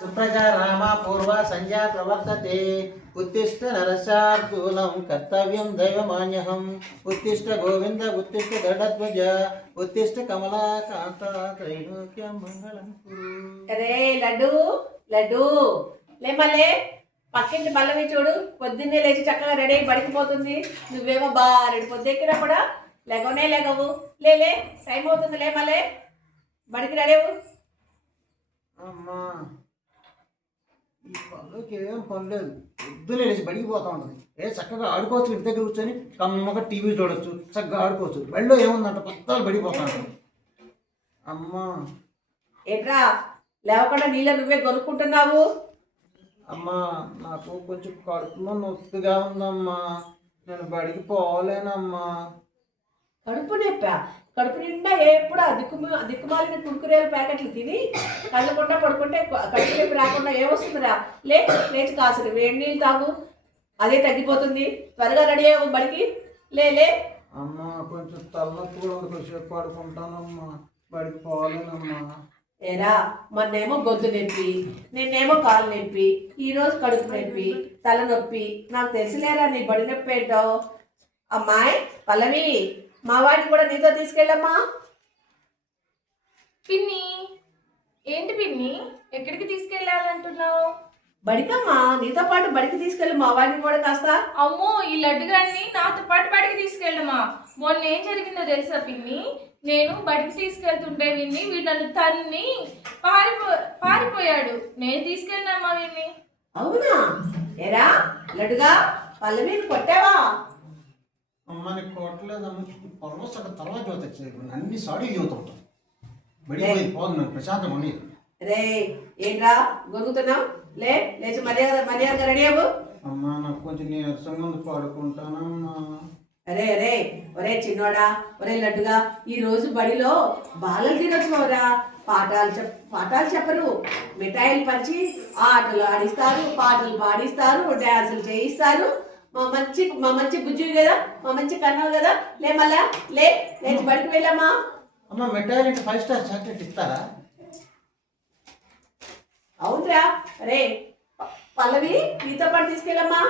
सुप्रजा रामा पूर्वा संज्ञा प्रवर्तते उत्तिष्ठ नरशार्दूलं कर्तव्यं दैवमान्यहम् उत्तिष्ठ गोविंद उत्तिष्ठ गरुडध्वज उत्तिष्ठ कमलाकान्ता त्रैलोक्यं मंगलं कुरु। అరే లడ్డు లడ్డు లేమలే పక్కింటి పల్లవి చూడు పొద్దున్నే లేచి చక్కగా రెడీ అయి పడికిపోతుంది. నువ్వేమో రెడీ పొద్దెక్కినా కూడా లేగవనే లేగవు. లేలే టైం అవుతుంది లేమలే బడికి రెడీవు. అమ్మా ఈ పనులకి ఏం పని లేదు, పొద్దునే లేచి బడికి పోతా ఉంటుంది. చక్కగా ఆడుకోవచ్చు, ఇంటి దగ్గర కూర్చొని కమ్మగా టీవీ చూడొచ్చు, చక్కగా ఆడుకోవచ్చు. బడిలో ఏముందంట పత్తాలు బడిపోతా ఉంటుంది. అమ్మా ఏంట్రా లేవకుండా నీళ్ళ నువ్వే కొనుక్కుంటున్నావు? అమ్మా నాకు కొంచెం కడుపులో నొప్పిగా ఉందమ్మా, నేను బడికి పోలేనమ్మా. కడుపు నొప్పా? కడుపు నిండా ఎప్పుడు దిక్కుమాలిన కురుకురేల ప్యాకెట్లు తిని కళ్ళకుండా పడుకుంటే కడుపు నొప్పి రాకుండా ఏమొస్తుందిరా? లేచి కాసులు వేడి నీళ్ళు తాగు, అదే తగ్గిపోతుంది. త్వరగా రెడీ అయ్యావు బడికి. లే అమ్మా కొంచెం తలనొప్పి కూడా ఉంది, కొంచెం పడుకుంటానమ్మా, బడికి పోలేనమ్మా. ఏరా మొన్నేమో గొంతు నొప్పి, నిన్నేమో కాలు నొప్పి, ఈరోజు కడుపు నొప్పి, తలనొప్పి. నాకు తెలిసిలేరా నీ బడి నొప్పి ఏంటో. అమ్మాయి పల్లవి, మా వాడిని కూడా నీతో తీసుకెళ్ళమ్మా. పిన్ని, ఏంటి పిన్ని, ఎక్కడికి తీసుకెళ్ళాలంటున్నావు? బడికమ్మా, నీతో పాటు బడికి తీసుకెళ్ళి మా వాడిని కూడా కాస్త. అమ్మో, ఈ లడ్డుగాడిని నాతో పాటు బడికి తీసుకెళ్ళమా? మొన్న ఏం జరిగిందో తెలుసా పిన్ని? నేను బడికి తీసుకెళ్తుంటే వీడు నన్ను తన్ని పారిపోయాడు. నేను తీసుకెళ్ళినమ్మా వీడిని. అవునా? ఏరా లడ్డుగా పల్లవిని కొట్టావా? అమ్మ నీకు కొట్టలేదమ్మ, పొరవ సగం తర్వాత చూత అన్ని సాడి చూతుంటా బడి పోదు, నాకు ప్రశాంతం ఉండేది. రే ఏంట్రా గొరుగుతున్నావు? లేచి మర్యాదగా రెడీ అవ్వు. అమ్మా నాకు కొంచెం నీరసంగా ఉంది, పడుకుంటానమ్మా. అరే ఒరే చిన్నోడా, ఒరే లడ్డుగా, ఈ రోజు బడిలో బాలల దినోత్సవంరా. పాఠాలు చెప్పరు, మిఠాయిలు పంచి ఆటలు ఆడిస్తారు, పాటలు పాడిస్తారు, డ్యాన్సులు చేయిస్తారు. మా మంచి బుజ్జి కదా, మా మంచి కన్నావు కదా. మళ్ళా లేచి బడికి వెళ్ళమ్మా. అమ్మ మిఠాయిలు అంటే 5 స్టార్ చాక్లెట్ ఇస్తారా? అవునరా. అరే పల్లవి నీతో పాటు తీసుకెళ్ళమ్మా.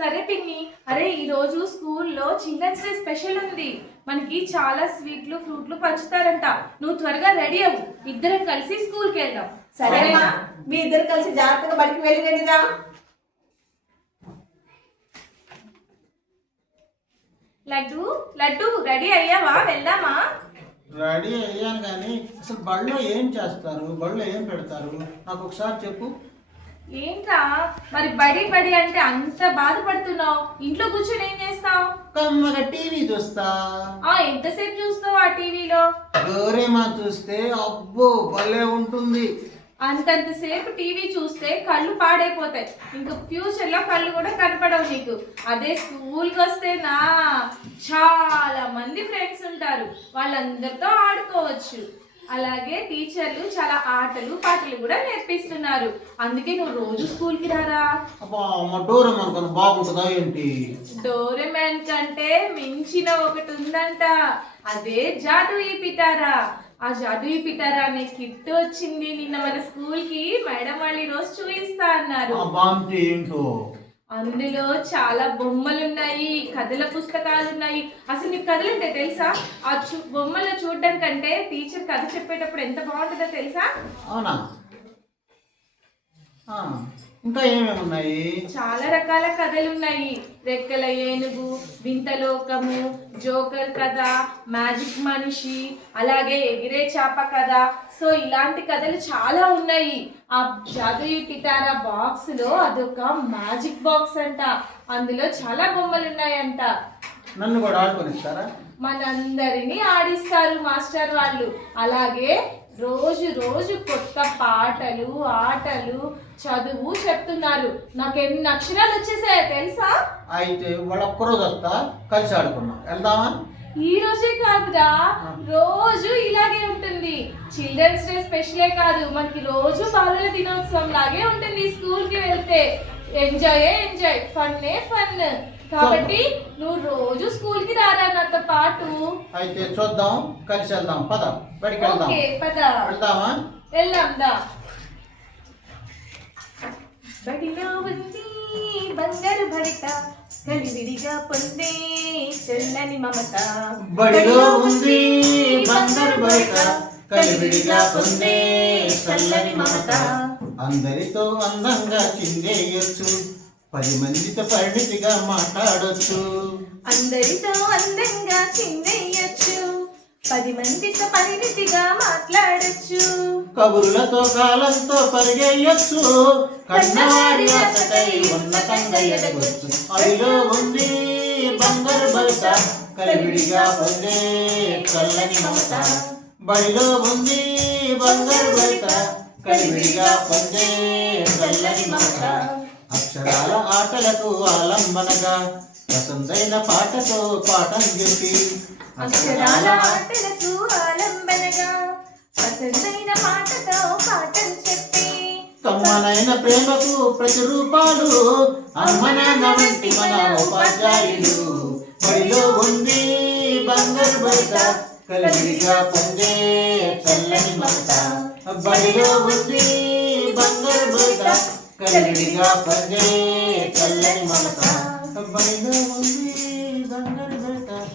సరే పిన్ని. అరే ఈరోజు స్కూల్లో చిల్డ్రన్స్ డే స్పెషల్ ఉంది. మనకి చాలా స్వీట్లు ఫ్రూట్లు పంచుతారంట. నువ్వు త్వరగా రెడీ అవ్వు, ఇద్దరం కలిసి స్కూల్కి వెళ్దాం. సరేనా? మీ ఇద్దరు కలిసి జాగ్రత్తగా బడికి వెళ్ళిరండిరా. లడ్డు రెడీ అయ్యావా? వెళ్దామా? రెడీ అయ్యాను, కానీ అసలు బడిలో ఏం చేస్తారు, బడిలో ఏం పెడతారు నాకు ఒకసారి చెప్పు. ఏంట్రా మరి బడి అంటే అంత బాధపడుతున్నావు? ఇంట్లో కూర్చొని ఏం చేస్తావు? కమ్మగా టీవీ చూస్తా. ఎంతసేపు చూస్తావు ఆ టీవీలో? డోరేమాన్ చూస్తే అబ్బో భలే ఉంటుంది. అంతంతసేపు టీవీ చూస్తే కళ్ళు పాడైపోతాయి. ఇంకా ఫ్యూచర్ లో కళ్ళు కూడా కనపడవు నీకు. అదే స్కూల్కి వస్తేనా చాలా మంది ఫ్రెండ్స్ ఉంటారు, వాళ్ళందరితో ఆడుకోవచ్చు. అలాగే టీచర్లు చాలా ఆటలు పాటలు కూడా నేర్పిస్తున్నారు. అందుకే నువ్వు రోజు స్కూల్కి రారా. డోరేమాన్ కన్నా బాగుంటుందా ఏంటి? డోరేమాన్ కంటే మించిన ఒకటి ఉందంట, అదే జాదూయి పిటారా. ఆ జాదూయి పిటారా అనే కిట్ వచ్చింది నిన్న మన స్కూల్ కి. మేడం వాళ్ళు ఈ రోజు చూపిస్తా అన్నారు. ఏంటో అందులో చాలా బొమ్మలు ఉన్నాయి, కథల పుస్తకాలు ఉన్నాయి. అసలు నీకు కథలు అంటే తెలుసా? ఆ బొమ్మలు చూడడం కంటే టీచర్ కథ చెప్పేటప్పుడు ఎంత బాగుంటుందో తెలుసా? అవునా? ఇంకా ఏమేమి ఉన్నాయి? చాలా రకాల కథలు ఉన్నాయి. రెక్కల ఏనుగు, వింతలోకము, జోకర్ కథ, మ్యాజిక్ మనిషి, అలాగే ఎగిరే చాప కథ. సో ఇలాంటి కథలు చాలా ఉన్నాయి. ఆ జాదూయి పిటారా బాక్స్ లో అదొక మ్యాజిక్ బాక్స్ అంట. అందులో చాలా బొమ్మలు ఉన్నాయంట. నన్ను కూడా ఆడుకొనిస్తారా? మనందరినీ ఆడిస్తారు మాస్టర్ వాళ్ళు. అలాగే రోజు కొత్త పాటలు ఆటలు చదువు చెప్తున్నారు. నాకు ఎన్ని అక్షరాలు వచ్చేసాయో తెలుసా? అయితే వాళ్ళు ఒక్కరోజు వస్తా, కలిసి ఆడుకున్నాం. వెళ్దామా? ఈ రోజే కాదురా, రోజు ఇలాగే ఉంటుంది. చిల్డ్రన్స్ డే స్పెషలే కాదు, మనకి రోజు బాలల దినోత్సవం లాగే ఉంటుంది. స్కూల్ కి వెళ్తే ఎంజాయ్, ఫన్. కాబట్టి నువ్వు రోజు స్కూల్ కి రారా నాతో పాటు. అయితే చూద్దాం, కలిసి వెళ్దాం. పద బడికి వెళ్దాం. ఓకే పద, వెళ్దామా? వెళ్దాం దా. బడిలో ఉంది బంగారు భరిత కలివిడిగా పొందే చల్లని మమత బడిలో ఉంది బంగారు బయట కలివిడిగా పొందే చల్లని మమత అందరితో అందంగా చిందేయొచ్చు 10 మందితో పరిణితిగా మాట్లాడొచ్చు అందరితో అందంగా చిందేయచ్చు 10 మందితో పరిణితిగా మాట్లాడొచ్చు కబురులతో కాలంతో పరిగెయ్యొచ్చు కన్నవారి ఆశకై ఉన్నతంగా ఎదగొచ్చు అడిలో ఉంది బంగారు బయట కలివిడిగా పొందే చల్లని మమత బడిలో ఉంది బంగారు బయట కలివిడిగా పొందే చల్లని మమత అక్షరాల ఆటలకు ఆలంబనగా వసంతైన పాటతో పాఠం చెప్పి అక్షరాల ఆటలకు ఆలంబనగా వసంతైన పాటతో పాఠం చెప్పి కమ్మనైన ప్రేమకు ప్రతిరూపాలు అమ్మ నాన్న వంటి మన ఉపాధ్యాయులు బడిలో ఉంది బంగారు బయట కలివిడిగా పొందే చల్లని మమత బడిలో ఉంది బంగారు బయట కలివిడిగా పొందే చల్లని మమత బడిలో ఉంది బంగారు